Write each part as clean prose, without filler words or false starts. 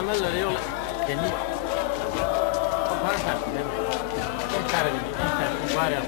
عمل لري ولا يعني فرحة ايه كارجن ايه باريا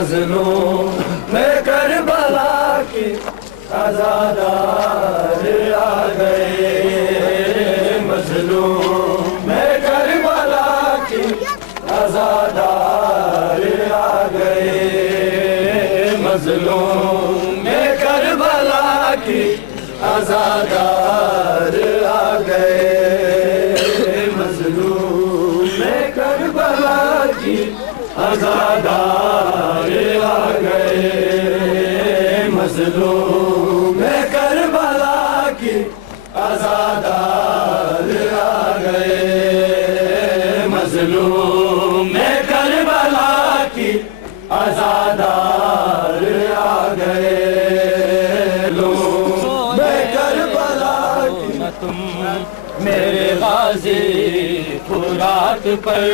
مظلوم میں کربلا کی عزادار آ گئے مظلوم میں کربلا کی عزادار آ گئے مظلوم میں کربلا کی عزادار آ گئے مظلوم میں کربلا کی عزادار آ گئے مظلوم میں کربلا کی عزادار آ گئے مظلوم میں کربلا کی عزادار آ گئے میں کربلا کی تم میرے غازی فرات پر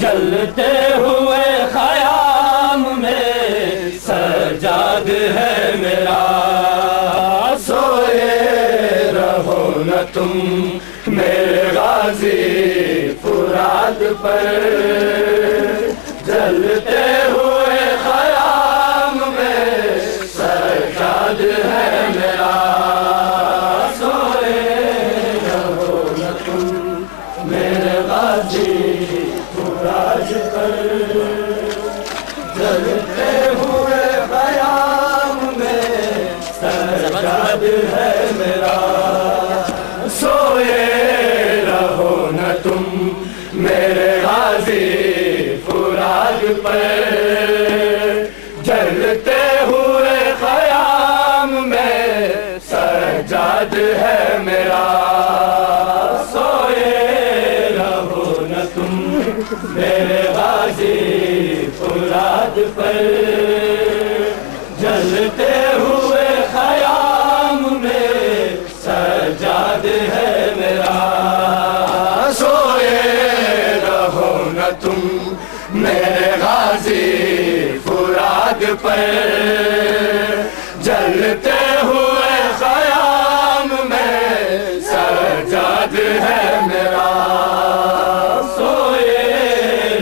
جلتے ہوئے خیام میں سجاد ہے میرا سوئے رہو نہ تم میرے غازی فرات پر جلتے ہوئے خیام میں سجاد ہے میرا سوئے رہو نہ تم میرے غازی راج پر جلتے ہوئے قیام میں میرا سوئے رہو نہ تم میرے غازی فرات پر جلتے ہوئے خیام میں سجاد ہے میرا سوئے رہو نہ تم میرے غازی فرات پر جلتے ہوئے خیام میں سجاد ہے میرا سوئے رہو نہ تم میرے غازی فرات پر جلتے ہوئے خیام میں سجاد ہے میرا سوئے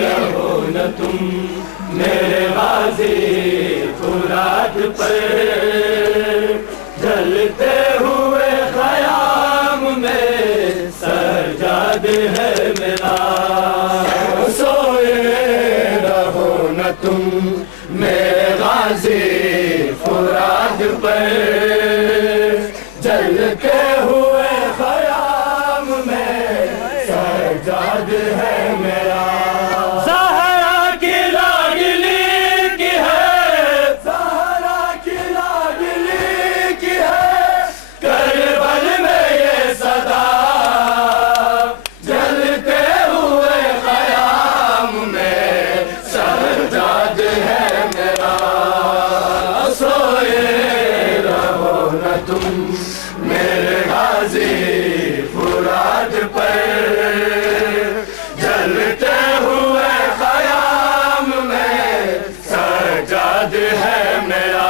رہو نہ تم میرے غازی فرات پر جلتے ہوئے خیام میں سجاد ہے میرا سوئے رہو نہ تم میرے غازی فرات پر جلتے ہوئے خیام میں سجاد ہے میرا زہرا کی لاڈلی کی ہے زہرا کی لاڈلی کی ہے کربل میں یہ صدا جلتے ہوئے خیام میں سجاد ہے میرا سوئے رہو نہ تم میرے غازی فرات پر جلتے ہوئے خیام میں سجاد ہے میرا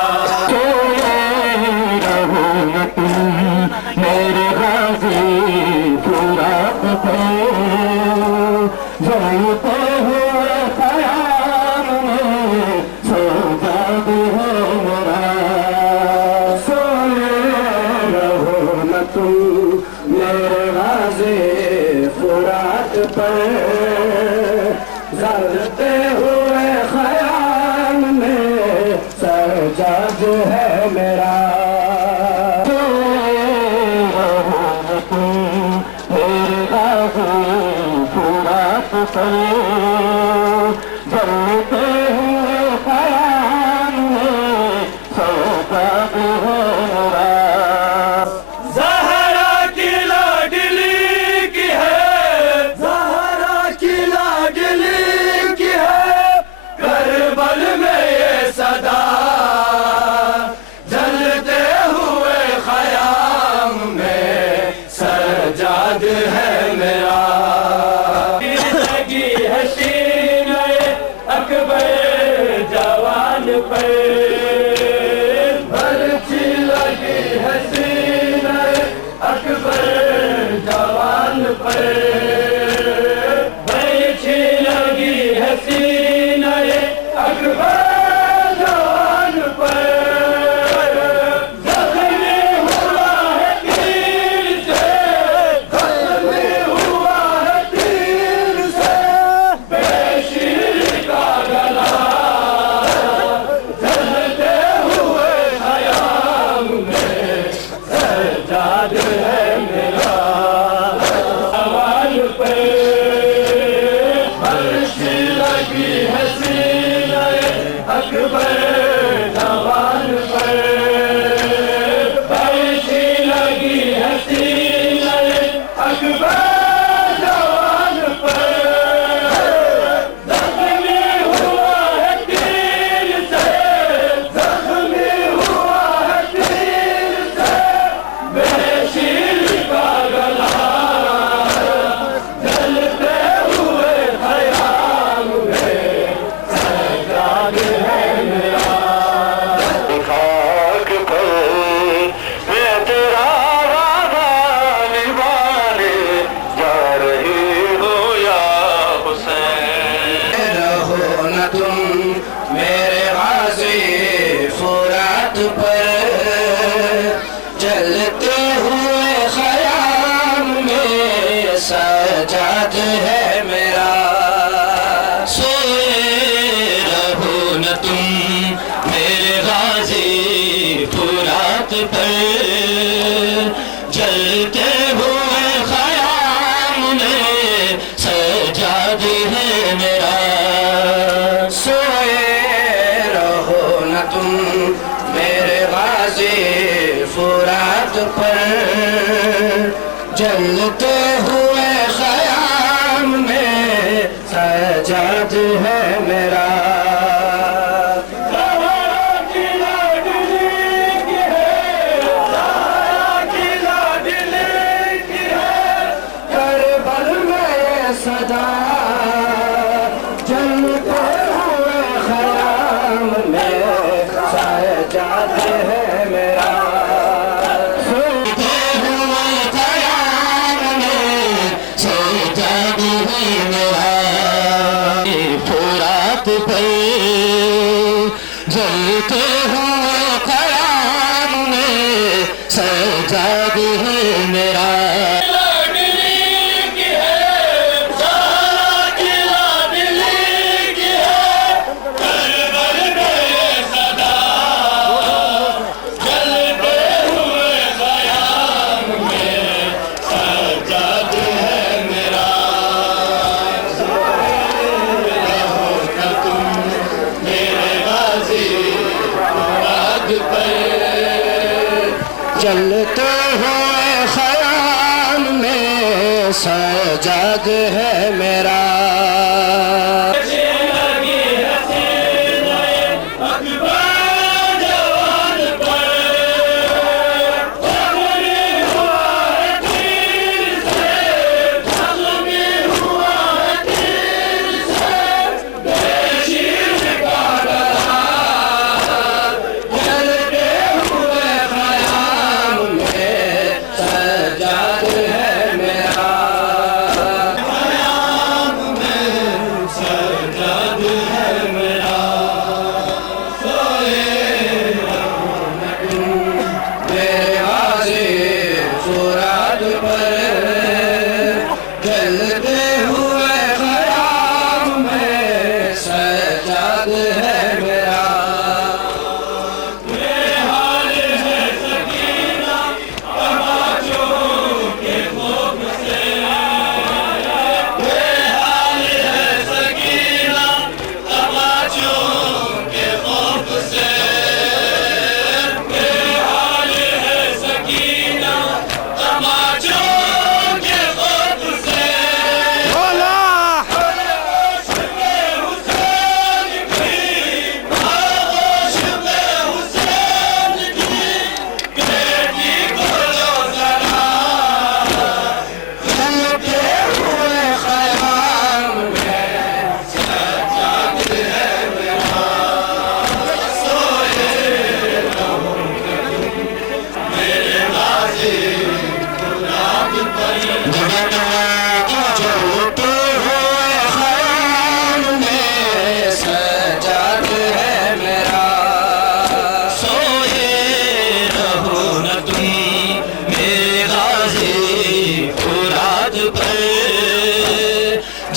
میرے غازی فرات پر جلتے ہوئے خیام میں سجاد ہے میرا سوئے رہو نہ تم میرے غازی فرات پر جلتے ہوئے خیام میں سجاد ہے میرا میرے غازی فرات پر جلتے ہوئے خیام میں سجاد ہے میرا زہرا کی لاڈلی کی ہے زہرا کی لاڈلی کی ہے کربل میں یہ صدا جلتے ہوئے خیام میں سجاد ہے میرا لگی ہے سینہ اکبر جوان پر برچی لگی ہے سینہ اکبر جوان پر برچی لگی ہے سینہ اکبر جوان پر زخمی ہوا ہے تیر سے زخمی ہوا ہے تیر سے بے شیر کا گلا جلتے ہوئے خیام میں سجاد ہے میرا سوال پہ برشی لگی ہے سینہ اکبر جوان پر برشی لگی ہے سینہ اکبر جوان پر زخمی ہوا ہے تیر سے زخمی ہوا ہے تیر سے بے شیر کا گلا جلتے ہوئے خیام میں سجاد ہے میرا خاک پر میں تیرا وعدہ نبھانے جا رہی ہوں یا حسین رہو نہ تم میرے غازی فرات پر جلتے ہوئے خیام میں سجاد ہے میرا سوئے رہو نہ تم میرے غازی فرات پر جلتے ہوئے خیام میں سجاد ہے میرا کربل میں یہ صدا جلتے ہوئے خیام میں سجاد ہے میرا جلتے ہوئے خیام میں سجاد ہے میرا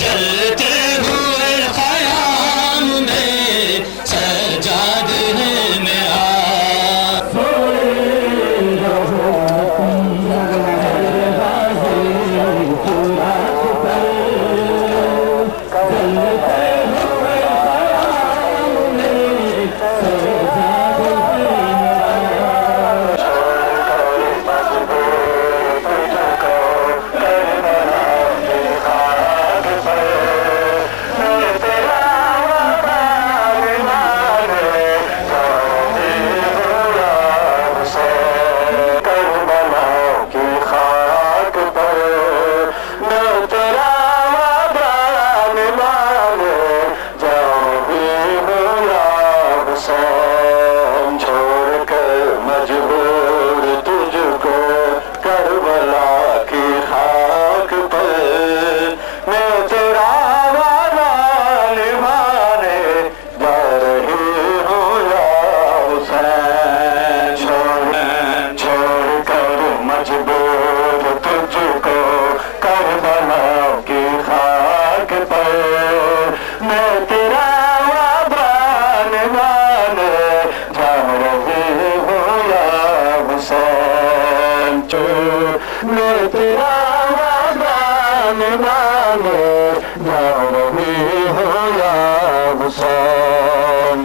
جلتے ہوئے خیام میں سجاد ہے میرا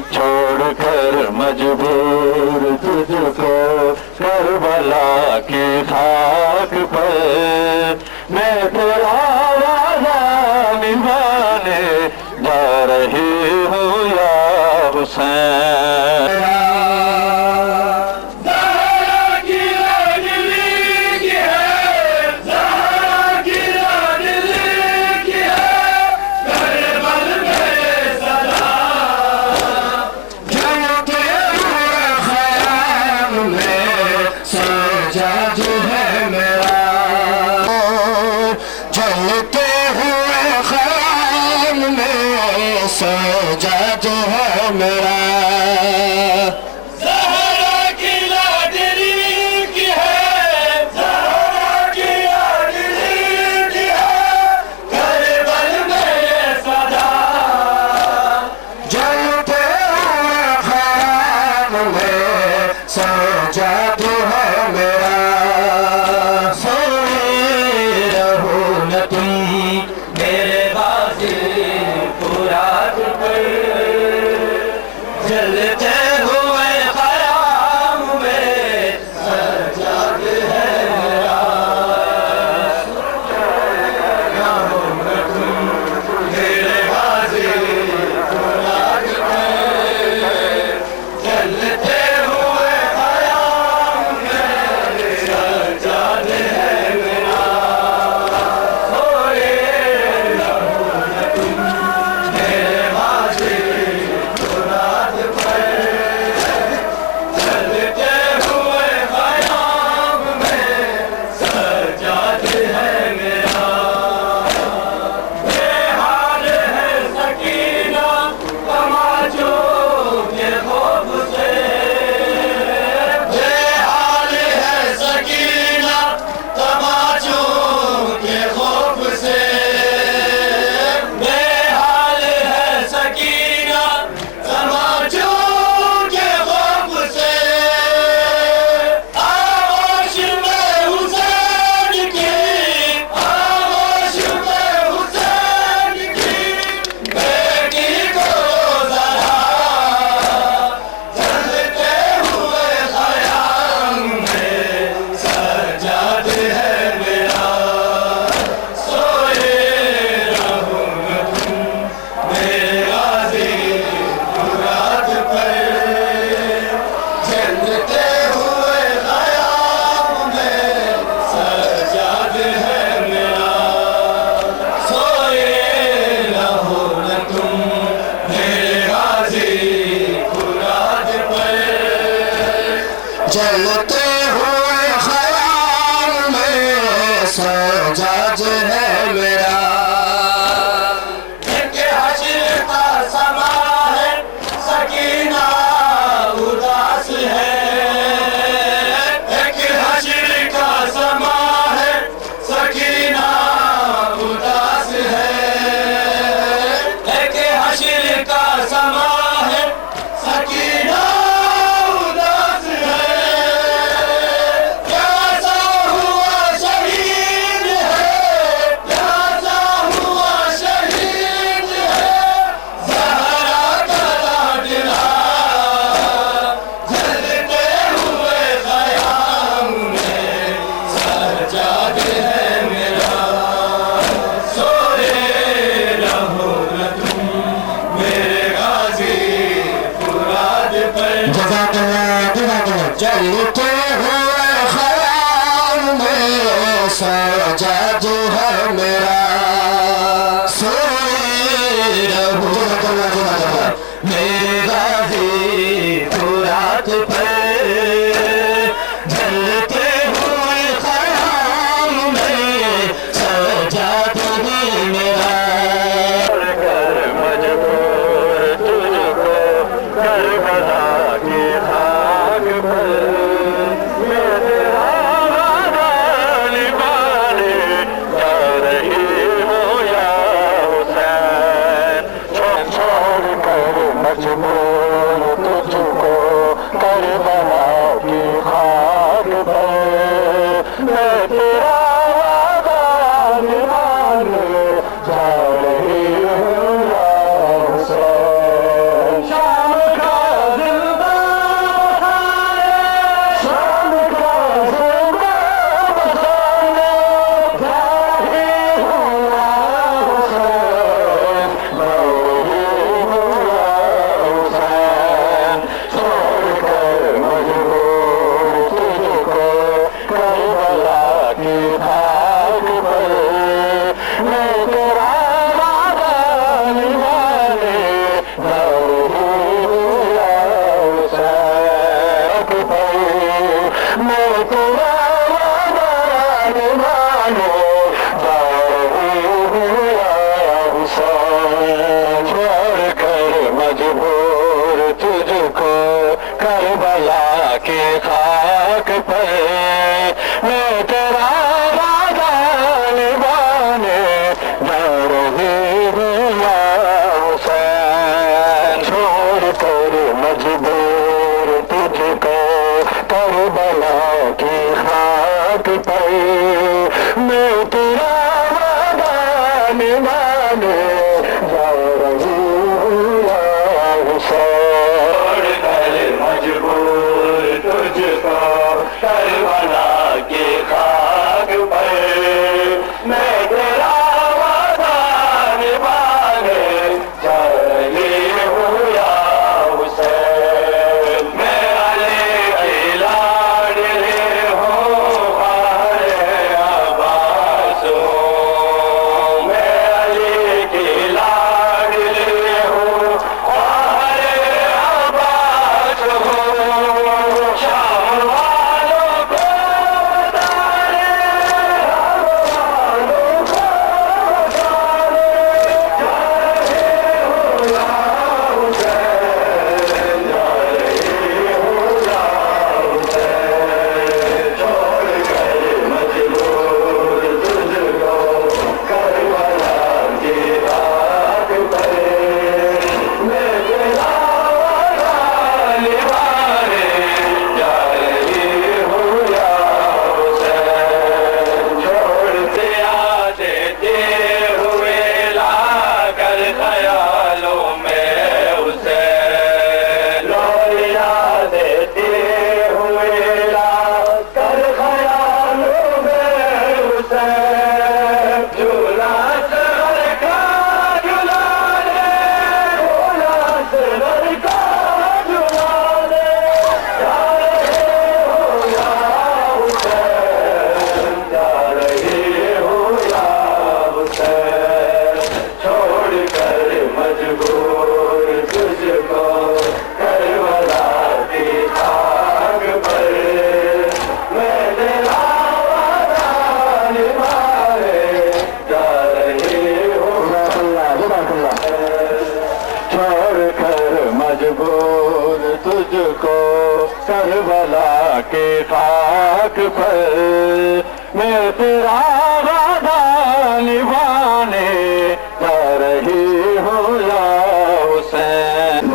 چھوڑ کر مجبور تجھ کو کربلا کی خاک پر میں تیرا وعدہ نبھانے جا رہی ہوں یا حسین سجاد ہے میرا زہرا کی لاڈلی کی ہے زہرا کی لاڈلی کی ہے کربل میں یہ صدا جلتے ہوئے خیام میں سجاد ہے میرا سوئے رہو نہ تم میرے بازی جلتے ہوئے خیام میں سجاد ہے میرا میرے غازی فولاد پہ جلتے ہوئے خیام میں سجاد ہے میرا سوئے رہو نہ تم میرے غازی جلتے ہوئے خیال میں سجاد ہے میرا ایک حشر کا سما ہے سکینہ اداس ہے ایک حشر کا سما ہے سکینہ اداس ہے ایک حشر کا سما ہے سکینہ جلتے ہوئے خیال میں سجاد ہے میرا سوئے رہو میرے غازی فرات پہ جلتے ہوئے خیام میں سجاد ہے میرا کر مجبور تجھ کو کربلا کی خاک پر میں تیرا وعدہ نبھانے جا رہی ہوں یا حسین چھوڑ کر مجبور تجھ کو کربلا کی خاک پر میں تیرا وعدہ نبھانے جا رہی ہوں یا حسین شام کا زندہ بخانے شام کا زندہ بخانے میں تیرا وعدہ نبھانے جا رہی ہوں یا حسین کر مجبور تجھ کو کربلا کی خاک پر میں تیرا وعدہ نبھانے جا رہی ہوں یا حسین میں علی کی لاڈلی ہوں خواہر عباس ہوں میں علی کی لاڈلی ہوں خواہر عباس ہوں شام والوں کو بتانے والوں کو بتانے جا رہی ہوں یا حسین جا رہی ہوں یا حسین چھوڑ کر مجبور تجھ کو کربلا کی خاک پر میں تیرا وعدہ نبھانے جا رہی ہوں یا حسین چھوڑتے دیتے ہوئے لا کر خیالوں میں حسین لوریاں دیتے ہوئے لا کر خیالوں میں حسین جھولا سر کا جھولا لے جھولا سر کا جھولا لے جا رہے ہو یا حسین جا رہے ہو یا حسین چھوڑ کر مجبور تجھ کو کربلا کی خاک پر میں تیرا وعدہ نبھانے جا رہی ہوں چھوڑ کر مجبور تجھ کو کربلا کے خاک پر میں تیرا وعدہ نبھانے جا رہی ہوں یا حسین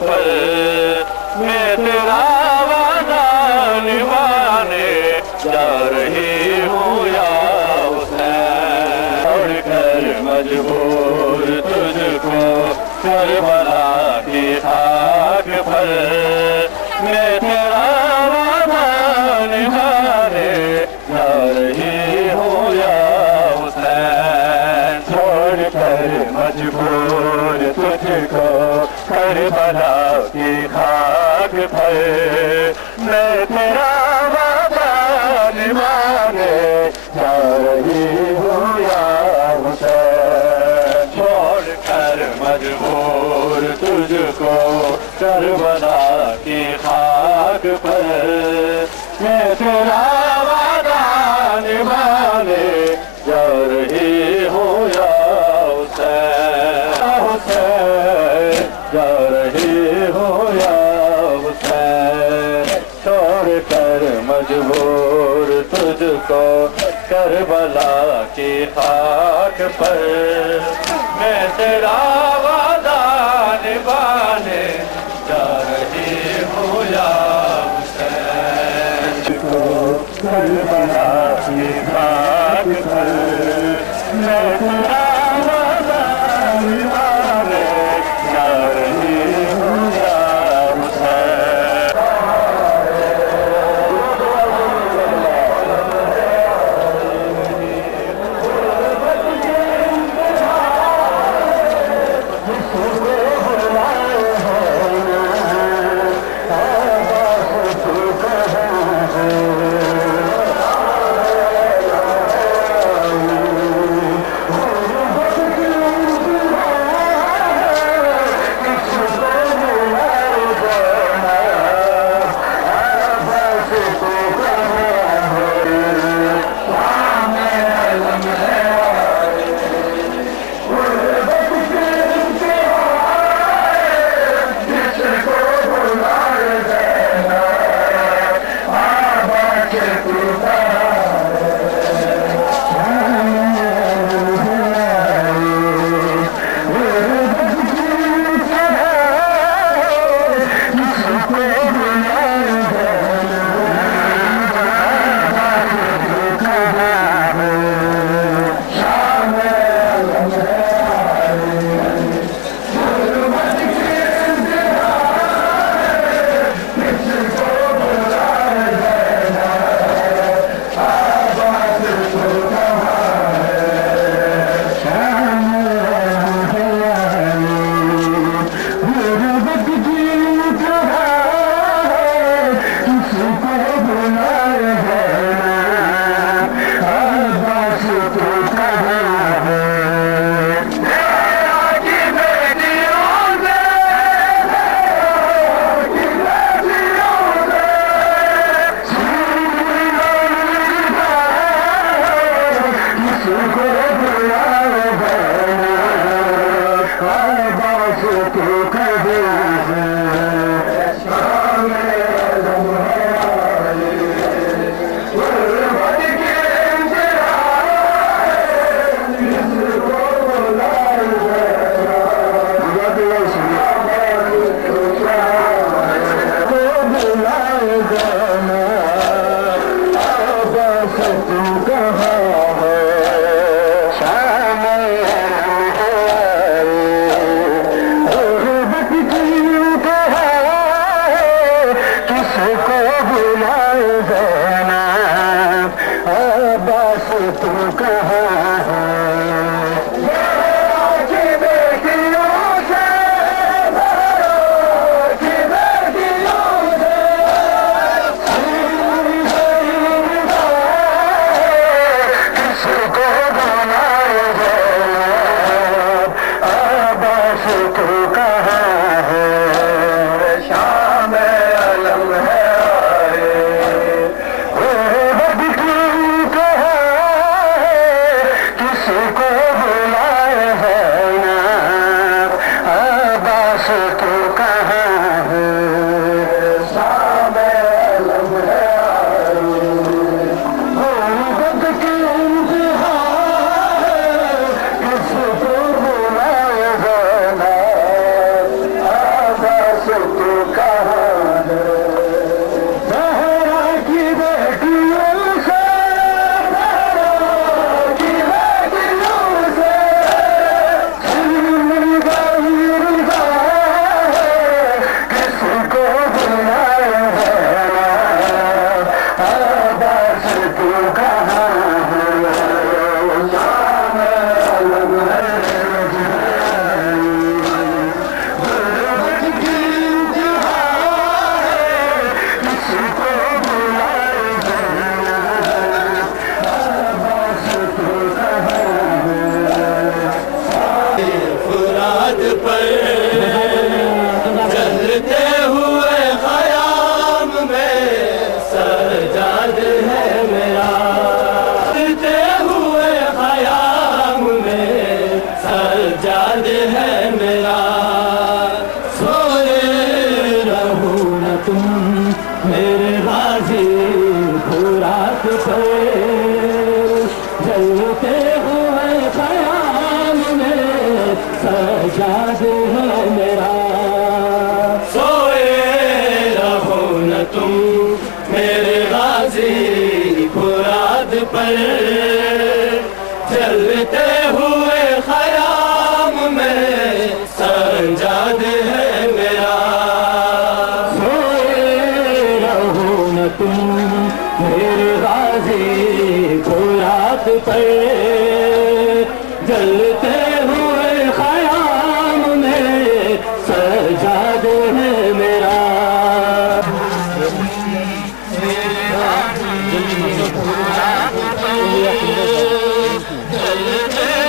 پر میں تیرا وعدہ نبھانے جا رہی ہوں یا حسین چھوڑ کر مجبور تجھ کو کربلا کی خاک پر میں تیرا وعدہ نبھانے جا رہی ہوں یا حسین چھوڑ کر مجبور تجھ کو کربلا کی خاک پر میں تیرا وعدہ نبھانے جا رہی ہوں یا حسین چھوڑ کر مجبور تجھ کو کربلا کی خاک پر میں تیرا وعدہ نبھانے جا رہی ہوں یا حسین حسین جا رہی ہوں یا حسین چھوڑ کر مجبور تجھ کو کربلا کی خاک پر میں تیرا وعدہ نبھانے جا رہی ہوں یا حسین کربلا کی خاک پر میں تیرا وعدہ نبھانے جا رہی ہوں یا حسین پر جلتے ہوئے خیام میں سجاد ہے میرا سوئے رہو نہ تم میرے غازی کو رات پر جلتے ہوئے خیام میں سجاد ہے میرا جلتے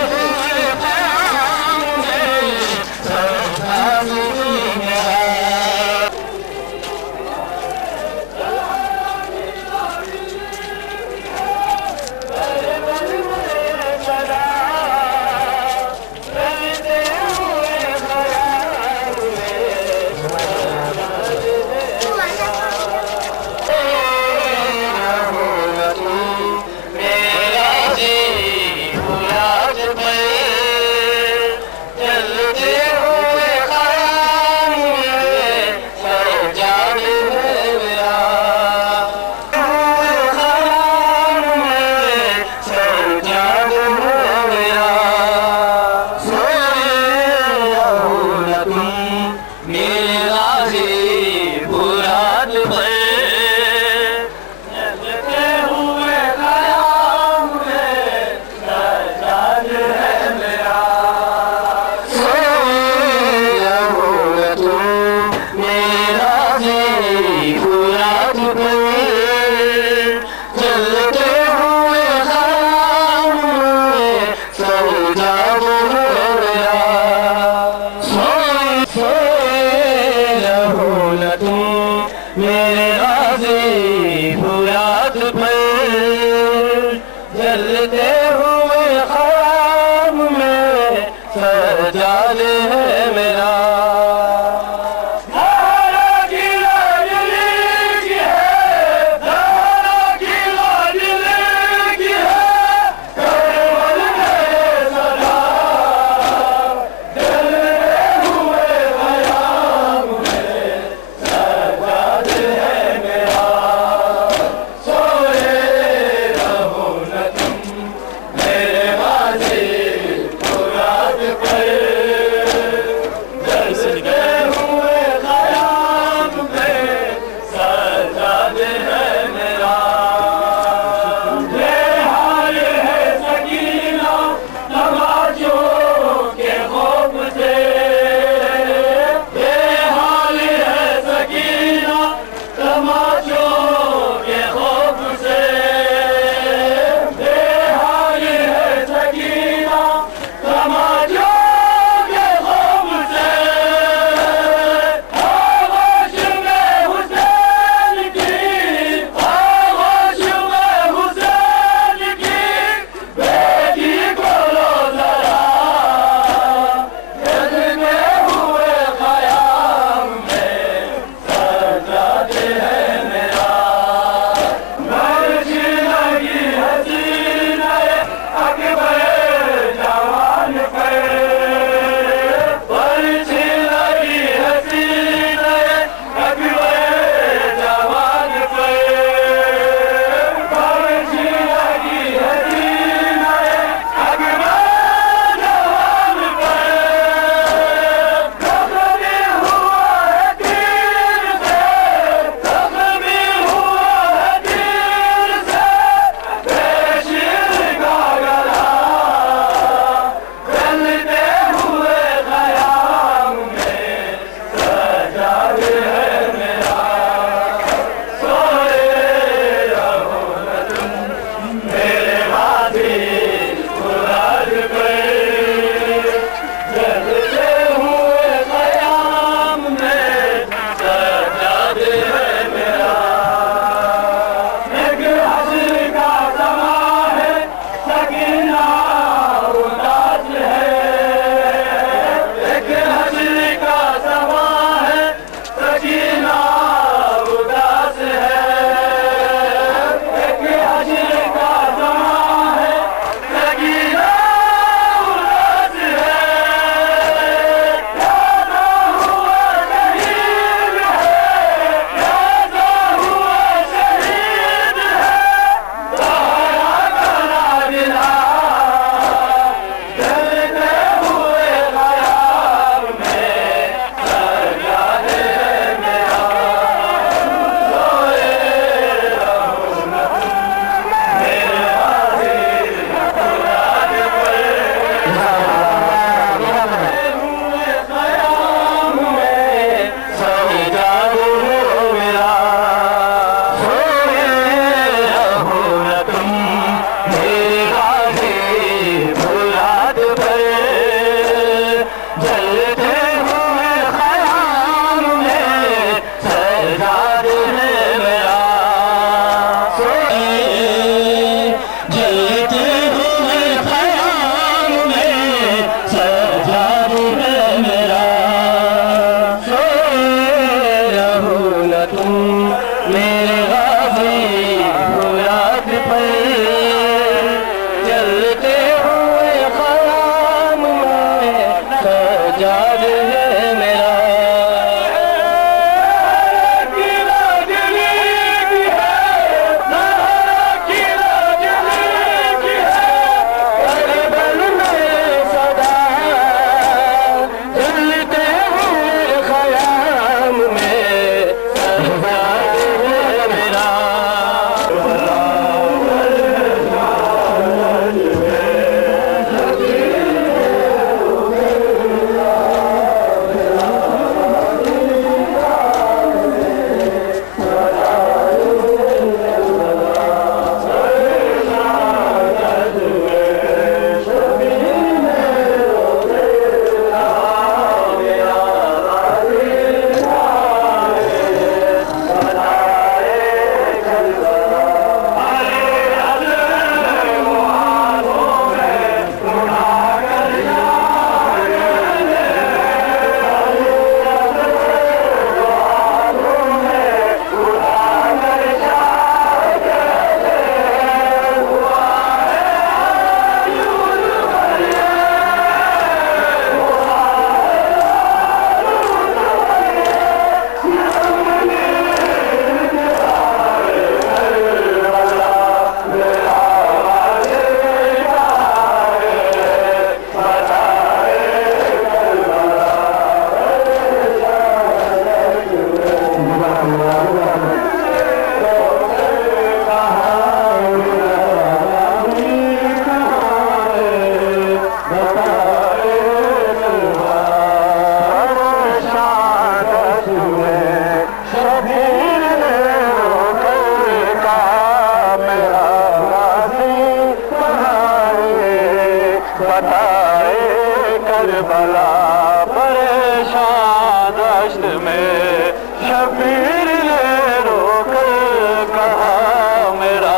پیر نے رو کر کہا میرا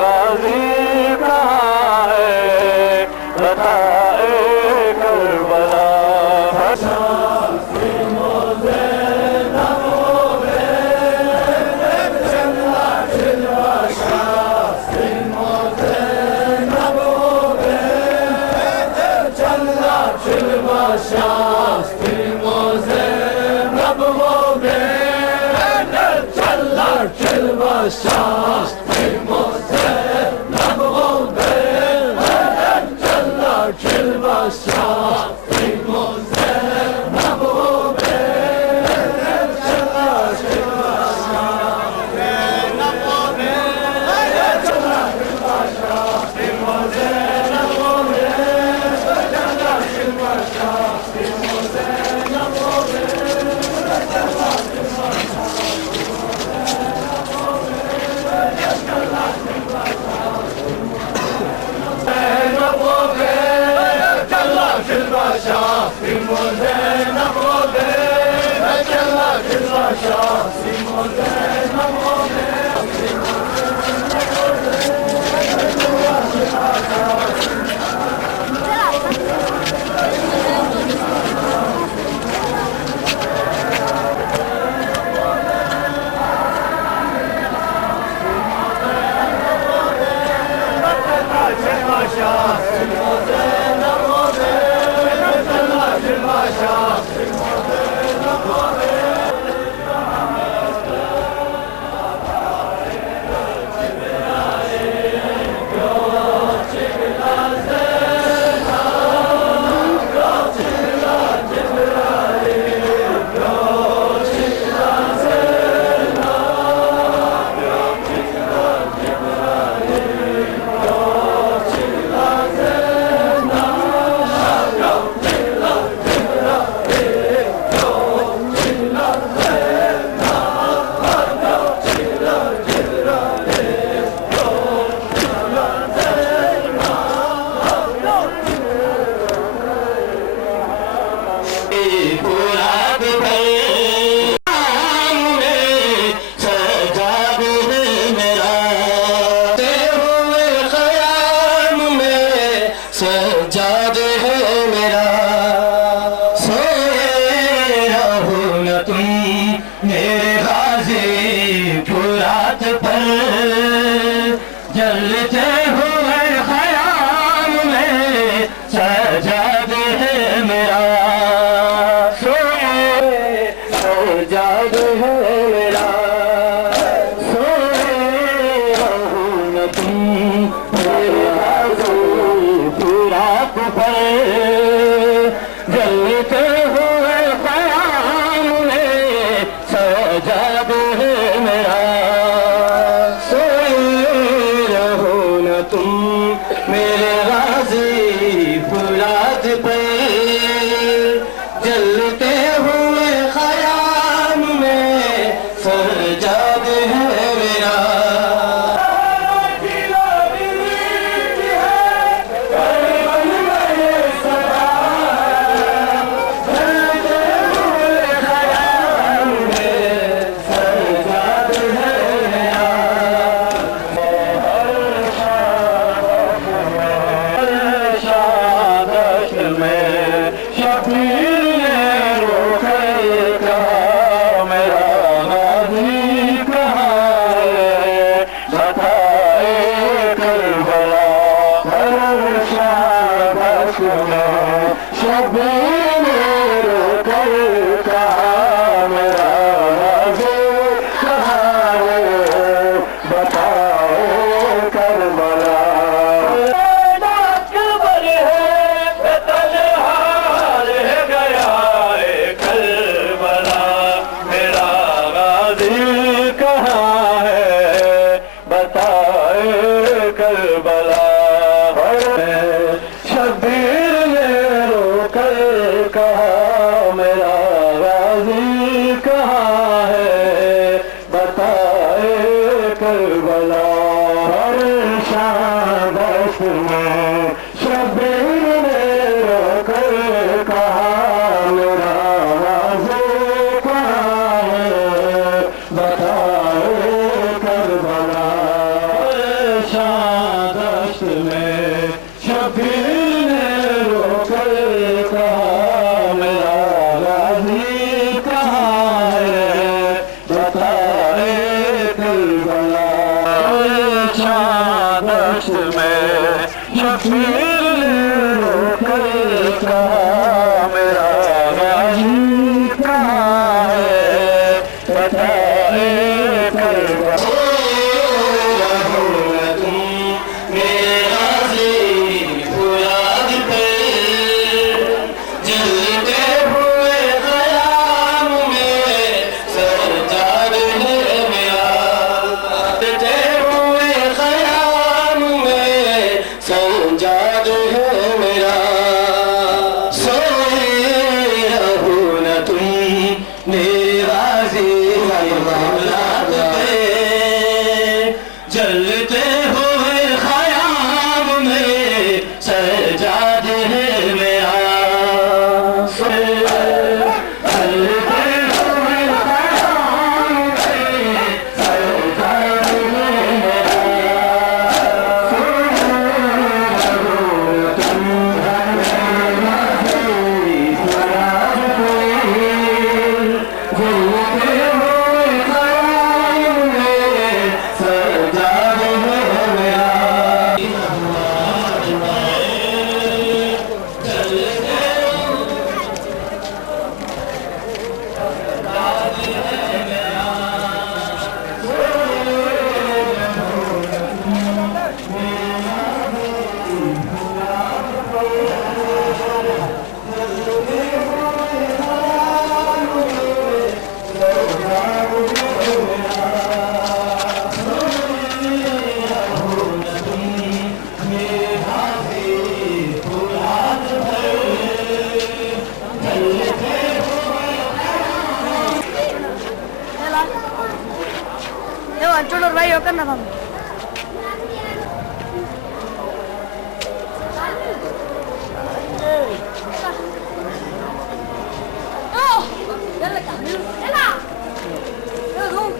غازی کہاں ہے بتائے کربلا سجاد ہے میرا سوئے رہو نہ تم میرے غازی فرات پر جلتے ہوئے خیام میں سجاد ہے میرا سجاد ہے میرا سوئے رہو نہ تم میرے غازی فرات پر جلتے ہوئے خیام میں سجاد ہے میرا سوئے رہو نہ تم میرے غازی فرات پر جلتے ہوئے خیام میں Cholo rayo kan apa? Oh, yalla kan. Yalla. Yalla.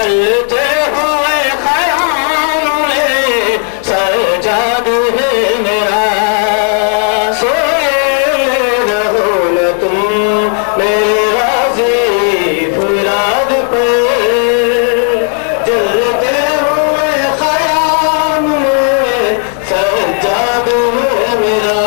چلتے ہوئے خیال میں سجاد ہے میرا سوئے رہو نہ تم میرے غازی فولاد پہ چلتے ہوئے خیال میں سجاد ہے میرا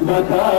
بتا